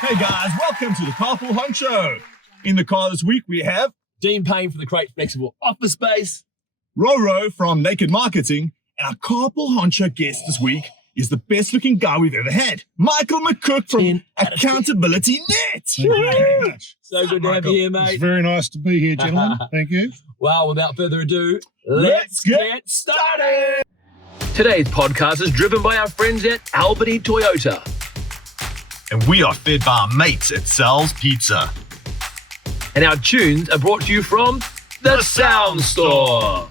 Hey guys, welcome to the Carpool Honcho. In the car this week we have Dean Payne for the Great Flexible Office Space, Roro from Naked Marketing, and our Carpool Honcho guest this week is the best looking guy we've ever had, Michael McCook from Accountability Net. Thank you very much. So good to have you here, mate. It's very nice to be here, gentlemen. Thank you. Well, without further ado, let's get started. Today's podcast is driven by our friends at Albany Toyota. And we are fed by our mates at Sal's Pizza. And our tunes are brought to you from The Sound Store.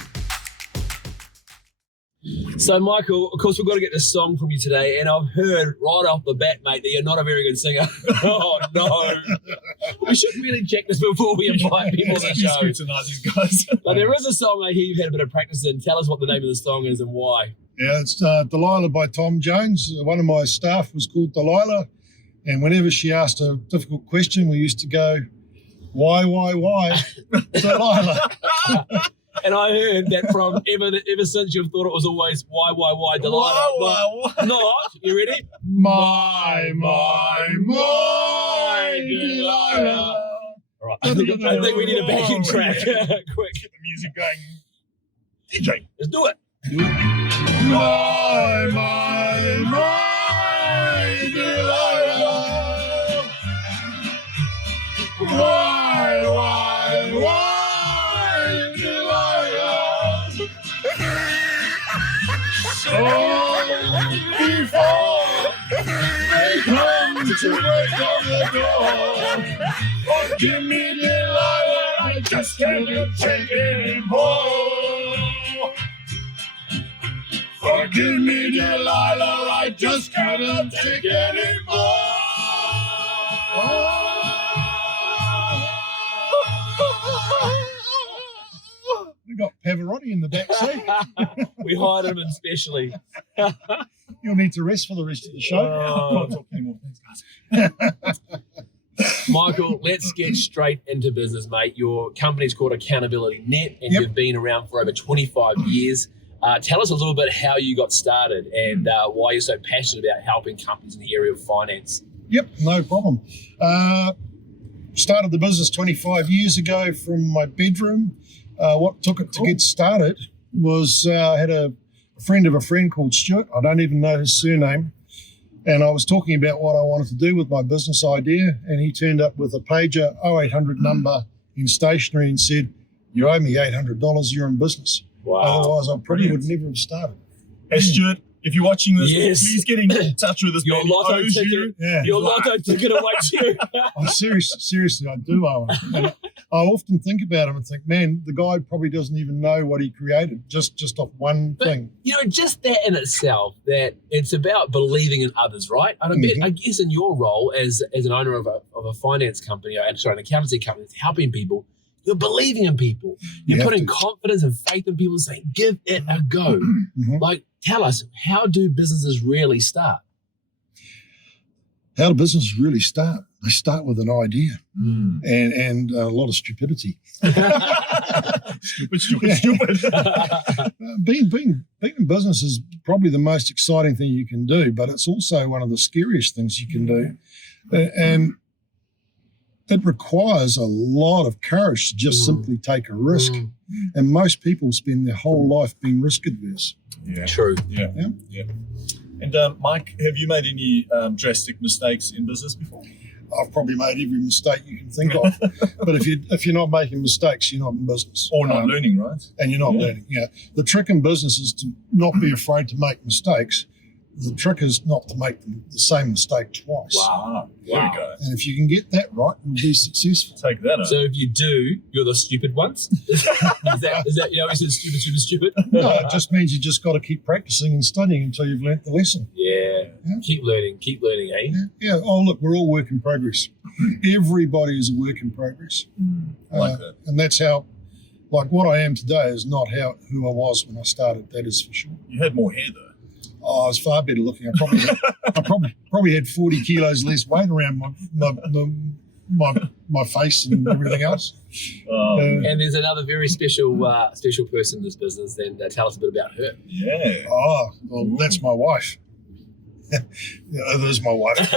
So, Michael, of course, we've got to get this song from you today, and I've heard right off the bat, mate, that you're not a very good singer. Oh, no. We should really check this before we invite people on the show. These guys. But there is a song I hear you've had a bit of practice in. Tell us what the name of the song is and why. Yeah, it's Delilah by Tom Jones. One of my staff was called Delilah, and whenever she asked a difficult question, we used to go, why, Delilah? And I heard that from ever since you've thought it was always why, Delilah. Why? Not, you ready? My, Delilah. All right, I think we need a backing track. Quick. Get the music going. DJ. Let's do it. My, Delilah. Why, Delilah? So before they come to break on the door, oh, give me Delilah, I just can't take anymore. Oh, give me Delilah, I just can't take anymore. We got Pavarotti in the back seat. We hired him in specially. You'll need to rest for the rest of the show. Don't talk anymore. Thanks, guys. Michael, let's get straight into business, mate. Your company's called Accountability Net, and Yep. you've been around for over 25 years. Tell us a little bit how you got started and why you're so passionate about helping companies in the area of finance. Yep, no problem. Started the business 25 years ago from my bedroom. What took it to get started was I had a friend of a friend called Stuart. I don't even know his surname. And I was talking about what I wanted to do with my business idea. And he turned up with a pager 0800 number in stationery and said, you owe me $800, you're in business. Wow. Otherwise, I probably would never have started. Hey, Stuart, if you're watching this, Yes. please get in touch with us. Your man. He lotto owes ticket. you. Yeah. Your lotto ticket awaits you. Oh, seriously, I do owe him. And I often think about him and think, man, the guy probably doesn't even know what he created, just off one thing. You know, just that in itself, that it's about believing in others, right? And I guess in your role as an owner of a finance company, an accountancy company, that's helping people, you're believing in people. You're putting confidence and faith in people and saying, give it a go. Mm-hmm. Like, tell us, how do businesses really start? How do businesses really start? They start with an idea and a lot of stupidity. Stupid. Being in business is probably the most exciting thing you can do, but it's also one of the scariest things you can do. And it requires a lot of courage to just simply take a risk. And most people spend their whole life being risk adverse. Yeah. True. Yeah. And Mike, have you made any drastic mistakes in business before? I've probably made every mistake you can think of. But if you're not making mistakes, you're not in business. Or not learning, right? And you're not learning. Yeah. The trick in business is to not be afraid to make mistakes. The trick is not to make the same mistake twice. Wow. There we go. And if you can get that right, you'll be successful. Take that out. So if you do, you're the stupid ones? Is that you know, is it stupid? No, it just means you just got to keep practicing and studying until you've learnt the lesson. Yeah. Keep learning, eh? Yeah. Oh, look, we're all work in progress. Everybody is a work in progress. I like that. And that's how, like what I am today is not who I was when I started. That is for sure. You had more hair, though. Oh, I was far better looking. I probably had 40 kilos less weight around my face and everything else. And there's another very special person in this business. Then tell us a bit about her. Yeah. Oh, well, that's my wife. Yeah, there's my wife.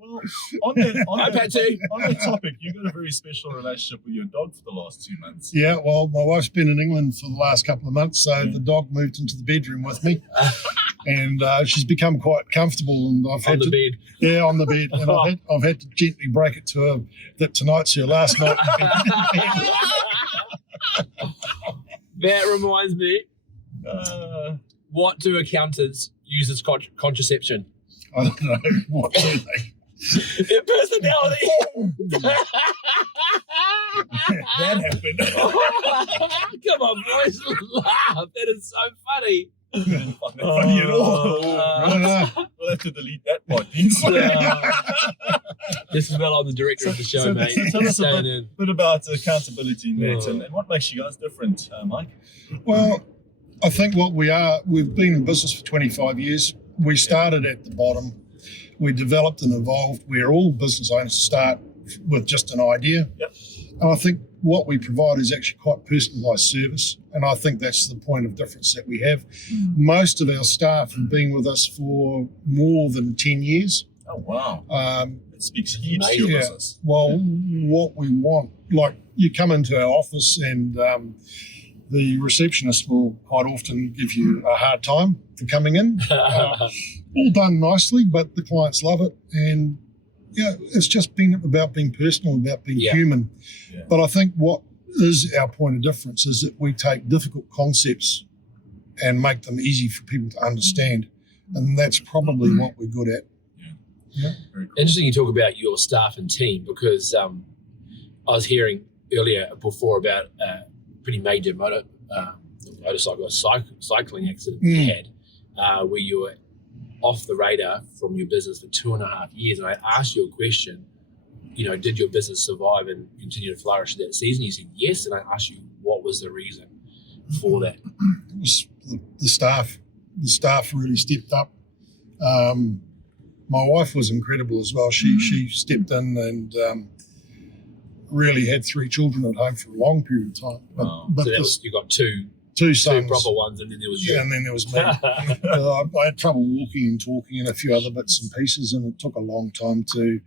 Well, on that Patsy. topic, you've got a very special relationship with your dog for the last 2 months. Yeah, well, my wife's been in England for the last couple of months, so the dog moved into the bedroom with me, and she's become quite comfortable. And I've had On the to, bed. yeah, on the bed, and I've had to gently break it to her that tonight's her last night. That reminds me, Uh, what do accountants use as contraception? I don't know what do they. Their personality. that happened. Come on, boys, laugh. That is so funny. Not funny at all. I don't know. We'll have to delete that part. Vince. This is well, I'm the director of the show, mate. So tell us Staying in. a bit about accountability, Nat, and what makes you guys different, Mike? Well, I think we've been in business for 25 years. We started at the bottom. We developed and evolved where all business owners start with just an idea. Yep. And I think what we provide is actually quite personalised service. And I think that's the point of difference that we have. Most of our staff have been with us for more than 10 years. Oh, wow. It speaks heaps to Amazing. your Yeah. business. Well, what we want, like you come into our office and the receptionist will quite often give you a hard time for coming in. All done nicely, but the clients love it. And yeah, it's just been about being personal, about being human. Yeah. But I think what is our point of difference is that we take difficult concepts and make them easy for people to understand. And that's probably what we're good at. Yeah. Very cool. Interesting you talk about your staff and team because I was hearing earlier before about a pretty major cycling accident you had where you were off the radar from your business for 2.5 years. And I asked you a question, did your business survive and continue to flourish that season? You said yes. And I asked you, what was the reason for that? It was the staff. The staff really stepped up. My wife was incredible as well. She stepped in and really had 3 children at home for a long period of time. But So you got two sons, proper ones, and then there was you. yeah, and then there was me. I had trouble walking and talking and a few other bits and pieces, and it took a long time to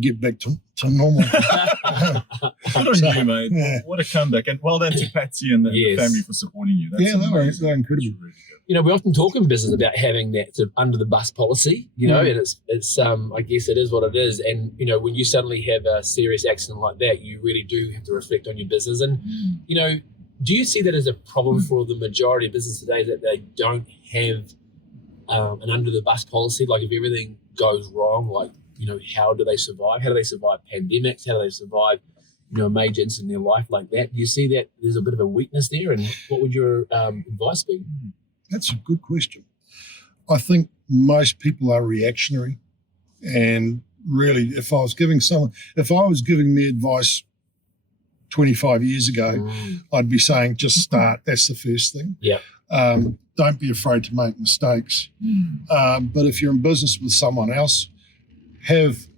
get back to normal. Good on you, mate. Yeah. What a comeback. And well done to Patsy and the family for supporting you. That's Yeah, they're amazing. incredible. That's really good. We often talk in business about having that sort of under the bus policy, and it's I guess it is what it is. And, when you suddenly have a serious accident like that, you really do have to reflect on your business. And, do you see that as a problem for the majority of business today that they don't have an under the bus policy? Like if everything goes wrong, like, how do they survive? How do they survive pandemics? How do they survive, a major incident in their life like that? Do you see that there's a bit of a weakness there? And what would your advice be? That's a good question. I think most people are reactionary, and really, if I was giving me advice 25 years ago, I'd be saying just start. That's the first thing. Yeah. Don't be afraid to make mistakes. But if you're in business with someone else, have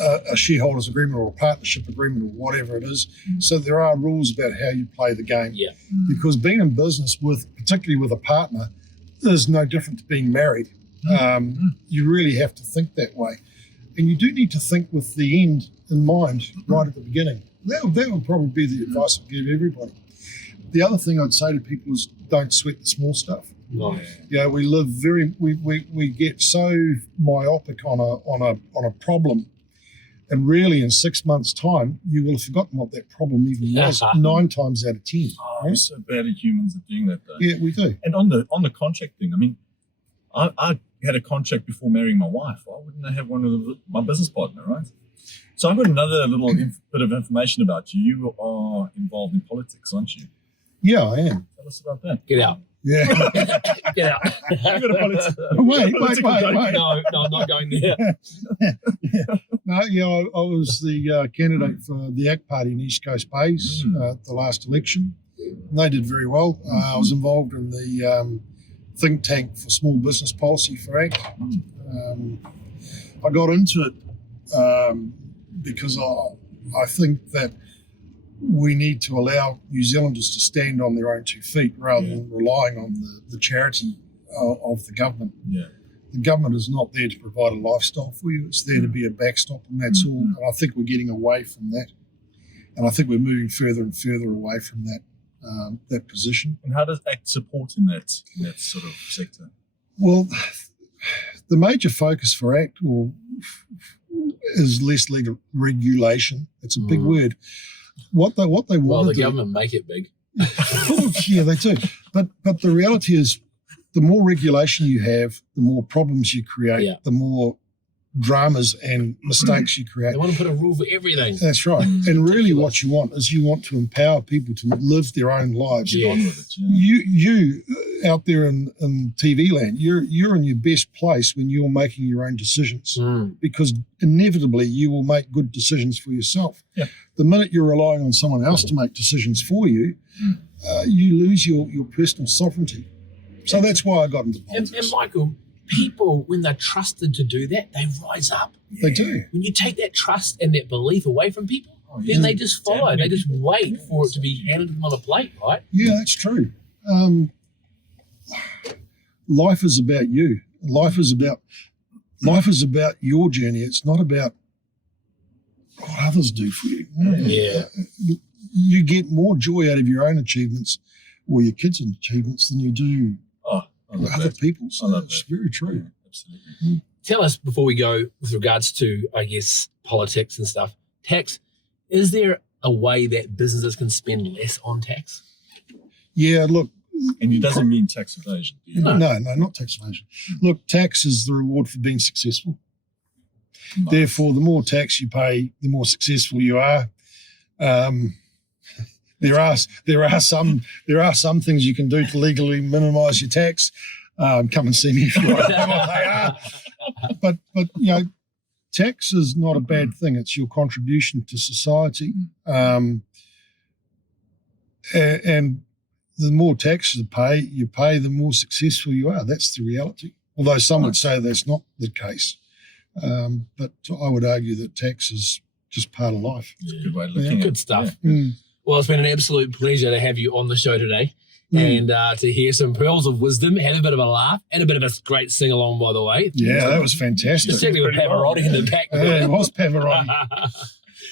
a shareholders agreement or a partnership agreement or whatever it is. So there are rules about how you play the game. Yeah. Because being in business particularly with a partner, is no different to being married. You really have to think that way. And you do need to think with the end in mind right at the beginning. That would probably be the advice I'd give everybody. The other thing I'd say to people is don't sweat the small stuff. Nice. We get so myopic on a problem, and really in 6 months' time you will have forgotten what that problem even was 9 times out of 10. Oh, we're so bad at humans at doing that, though. Yeah, we do. And on the contract thing, I mean, I had a contract before marrying my wife. Why wouldn't I have one with my business partner, right? So I've got another little bit of information about you. You are involved in politics, aren't you? Yeah, I am. Tell us about that. Get out. Yeah. Get out. You got a wait. No, I'm not going there. No, I was the candidate for the ACT Party in East Coast Bays at the last election. And they did very well. I was involved in the think tank for small business policy for ACT. I got into it because I think that we need to allow New Zealanders to stand on their own 2 feet rather than relying on the charity of the government. Yeah. The government is not there to provide a lifestyle for you. It's there to be a backstop, and that's all. And I think we're getting away from that. And I think we're moving further and further away from that position. And how does ACT support in that sort of sector? Well, the major focus for ACT is less legal regulation. It's a big word. What they want Well, to the do, government make it big. yeah, they do. But the reality is, the more regulation you have, the more problems you create, the more dramas and mistakes you create. They want to put a rule for everything. That's right. And really what you want is you want to empower people to live their own lives. Yeah. On with it, yeah. You out there in TV land, you're in your best place when you're making your own decisions, because inevitably you will make good decisions for yourself. Yeah. The minute you're relying on someone else to make decisions for you, you lose your personal sovereignty. So that's why I got into politics. And Michael, people, when they're trusted to do that, they rise up. They do. When you take that trust and that belief away from people, then they just follow. They just wait for it to be handed to them on a plate, right? Yeah, that's true. Life is about you. Life is about your journey. It's not about what others do for you. Yeah. You get more joy out of your own achievements or your kids' achievements than you do other people's. I love It's that. very true. Yeah, absolutely. Tell us before we go with regards to, I guess, politics and stuff, tax, is there a way that businesses can spend less on tax? Yeah, look. And it doesn't mean tax evasion. Do you? No, not tax evasion. Look, tax is the reward for being successful. Nice. Therefore, the more tax you pay, the more successful you are. There are some things you can do to legally minimise your tax. Come and see me if you want to know what they are. But tax is not a bad thing. It's your contribution to society, and the more tax you pay, the more successful you are. That's the reality. Although some would say that's not the case, but I would argue that tax is just part of life. It's a good way of looking at it. Good stuff. Yeah. Well, it's been an absolute pleasure to have you on the show today and to hear some pearls of wisdom, have a bit of a laugh, and a bit of a great sing-along, by the way. Yeah, that was fantastic. Particularly with Pavarotti in the back. Yeah, it was Pavarotti.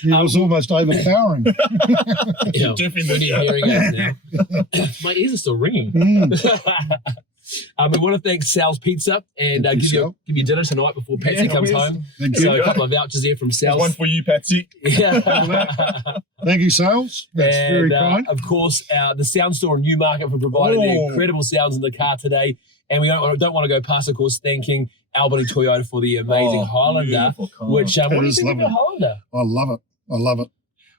It was almost overpowering. Yeah, when you're hearing us now. My ears are still ringing. We want to thank Sal's Pizza and give you dinner tonight before Patsy comes home. Thank So you. a couple of vouchers there from There's Sal's. one for you, Patsy. Yeah. Thank you, Sales. That's very kind. Of course, the Sound Store in Newmarket for providing the incredible sounds in the car today. And we don't want to go past, of course, thanking Albany Toyota for the amazing Highlander. Which what do you think of your Highlander? I love it.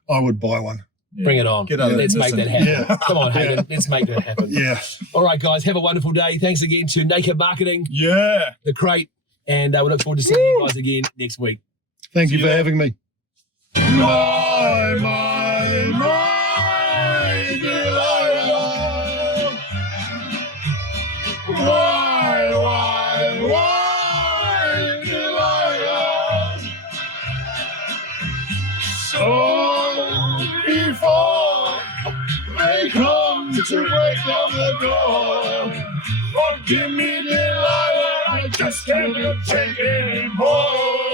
I would buy one. Yeah. Bring it on. Get on it. Let's make that happen. Yeah. Come on, Hagen. Let's make that happen. Yeah. All right, guys. Have a wonderful day. Thanks again to Naked Marketing, Yeah. The Crate, and we look forward to seeing you guys again next week. Thank you for having me. Before they come to break down the door, forgive me, Delilah, I just can't take anymore.